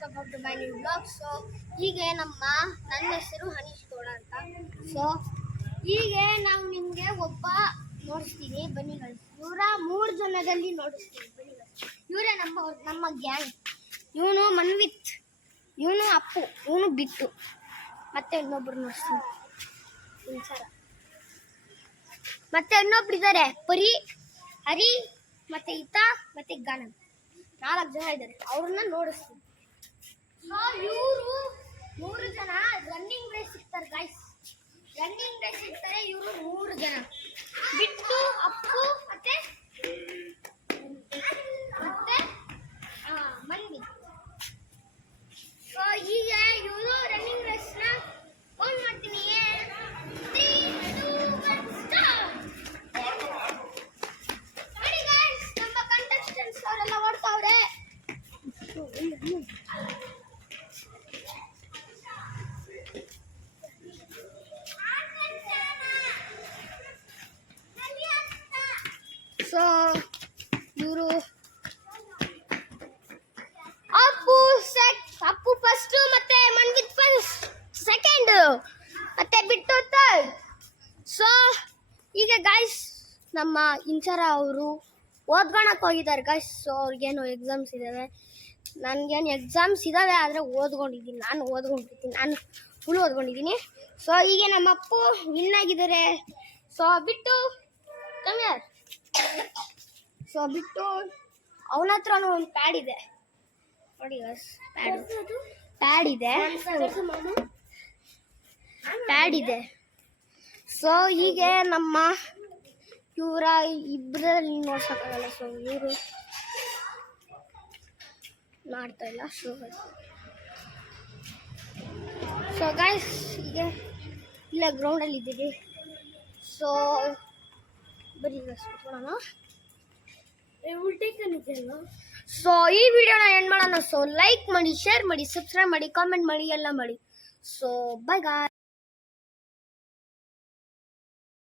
Welcome to my new blog. So ಹೀಗೆ ನನ್ನ ಹೆಸರು ಹನೀಶ್ ಗೌಡ ಅಂತ. ಸೊ ಹೀಗೆ ನಾವು ನಿಮಗೆ ಒಬ್ಬ ನೋಡಿಸ್ತೀನಿ ಬನ್ನಿ ಗೈಸ್. ಇವರ 3 ಜನದಲ್ಲಿ ನೋಡಿಸ್ತೀನಿ ಬನ್ನಿ ಗೈಸ್. ಇವರೇ ನಮ್ಮ ಗ್ಯಾಂಗ್. ಇವನು ಮನ್ವಿತ್, ಇವನು ಅಪ್ಪು, ಇವನು ಬಿಟ್ಟು, ಮತ್ತೆ ಇನ್ನೊಬ್ರು ನೋಡಿಸ್ತೀನಿ ಇಂಚರ, ಮತ್ತೆ ಇನ್ನೊಬ್ರಿದ್ದಾರೆ ಪರಿ, ಹರಿ, ಮತ್ತೆ ಈತ, ಮತ್ತೆ ಗಾನನ್. 4 ಜನ ಇದ್ದಾರೆ, ಅವ್ರನ್ನ ನೋಡಿಸ್ತೀನಿ. ಸೊ ಇವರು 3 ಜನ ರನ್ನಿಂಗ್ ರೇಸ್ ಇರ್ತಾರೆ ಗೈಸ್. ರನ್ನಿಂಗ್ ರೇಸ್ ಇರ್ತಾರೆ ಇವರು 3 ಜನ, ಬಿಟ್ಟು, ಅಪ್ಪು ಮತ್ತೆ ಮನ್ವಿ. ಸೊ ಈಗ ಇವರು ರನ್ನಿಂಗ್ ರೇಸ್ನ ಆನ್ ಮಾಡ್ತೀನಿ. 3, 2, 1 ಸ್ಟಾರ್ಟ್. ನೋಡಿ ಗೈಸ್, ನಮ್ಮ ಕಂಟೆಸ್ಟೆಂಟ್ಸ್ ಅವರೆಲ್ಲ ಓಡ್ತಾವ್ರೆ. ಸೊ ಇವರು ಅಪ್ಪು ಫಸ್ಟ್, ಮತ್ತೆ ಮನ್ವಿತ್ ಫಸ್ಟ್, ಸೆಕೆಂಡ್, ಮತ್ತೆ ಬಿಟ್ಟು ಥರ್ಡ್. ಸೊ ಈಗ ಗೈಸ್ ನಮ್ಮ ಇಂಚರ ಅವರು ಓದ್ಕೊಳಕ್ಕೆ ಹೋಗಿದ್ದಾರೆ ಗೈಸ್. ಸೊ ಅವ್ರಿಗೇನು ಎಕ್ಸಾಮ್ಸ್ ಇದ್ದಾವೆ, ನನಗೇನು ಎಕ್ಸಾಮ್ಸ್ ಇದ್ದಾವೆ, ಆದರೆ ಓದ್ಕೊಂಡಿದ್ದೀನಿ, ನಾನು ಫುಲ್ ಓದ್ಕೊಂಡಿದ್ದೀನಿ. ಸೊ ಈಗ ನಮ್ಮ ಅಪ್ಪು ವಿನ್ ಆಗಿದ್ದಾರೆ. ಸೊ ಬಿಟ್ಟು ಕಮ್ಯಾರ್. ಸೊ ಬಿಟ್ಟು ಅವನ ಹತ್ರನೂ ಒಂದು ಪ್ಯಾಡ್ ಇದೆ ನೋಡಿ ಗೈಸ್, ಪ್ಯಾಡ್ ಇದೆ. ಸೊ ಹೀಗೆ ನಮ್ಮ ಇವರ ಇಬ್ಬರಲ್ಲಿ ನೋಡ್ಸೋಕ್ಕಾಗಲ್ಲ. ಸೊ ಇವರು ಮಾಡ್ತಾ ಇಲ್ಲ. ಸೊ ಗೈಸ್ ಹೀಗೆ ಇಲ್ಲ ಗ್ರೌಂಡಲ್ಲಿ ಇದ್ದೀವಿ. ಸೊ ಬರೀ ಕೂತ್ಕೊಳ್ಳೋಣ. ಸೊ ಈ ವಿಡಿಯೋನ ಎಂಡ್ ಮಾಡೋಣ. ಸೊ ಲೈಕ್ ಮಾಡಿ, ಶೇರ್ ಮಾಡಿ, ಸಬ್ಸ್ಕ್ರೈಬ್ ಮಾಡಿ, ಕಾಮೆಂಟ್ ಮಾಡಿ, ಎಲ್ಲ ಮಾಡಿ. So by guys.